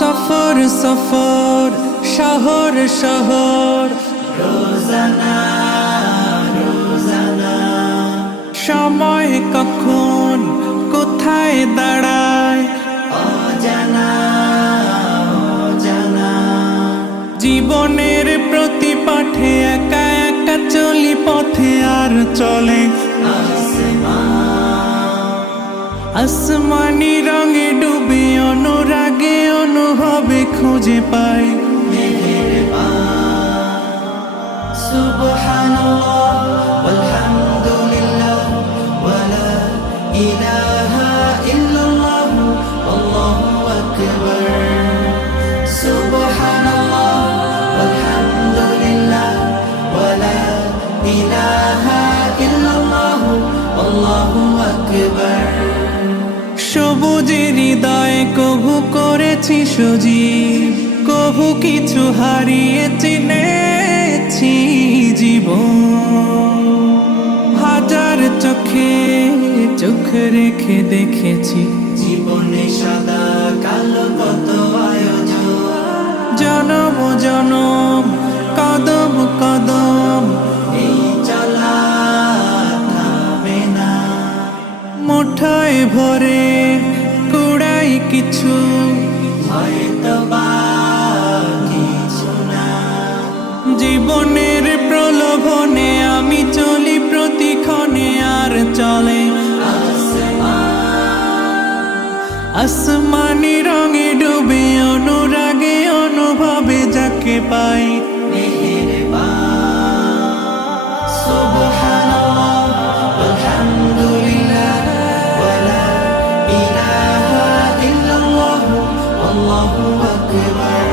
সফর সফর শহর শহর রোজানা রোজানা সময় কখন কোথায় দাঁড়ায় অজানা অজানা জীবনের প্রতি পাঠে একা একা চলি পথে আর চলে আসমানি রঙে ডুবে অনুরাগে অনুভবে খুঁজে পাই সুবহানাল্লাহ ওয়ালহামদুলিল্লাহ ওয়ালা ইলাহা ইল্লাল্লাহ আল্লাহু আকবার সুবহানাল্লাহ ওয়ালহামদুলিল্লাহ ওয়ালা ইলাহা ইল্লাল্লাহ আল্লাহু আকবার সবুজের হৃদয়ে কভু করেছি সজীব কভু কিছু হারিয়ে চিনেছি জীবন হাজার চোখে চোখ রেখে দেখেছি জীবনে সাদা কালো কত আয়োজন জনম জনম কদম কদম এই চলা থামে না মুঠোয় ভরে কুড়াই কিছু হয়তো বা কিছু না জীবনের প্রলোভনে আমি চলি প্রতিক্ষণে আর চলে আসমানি রঙে ডুবে অনুরাগে অনুভবে যাকে পাই সুবহানাল্লাহ আলহামদুলিল্লাহ ওয়ালা ইলাহা ইল্লাল্লাহ আল্লাহু আকবার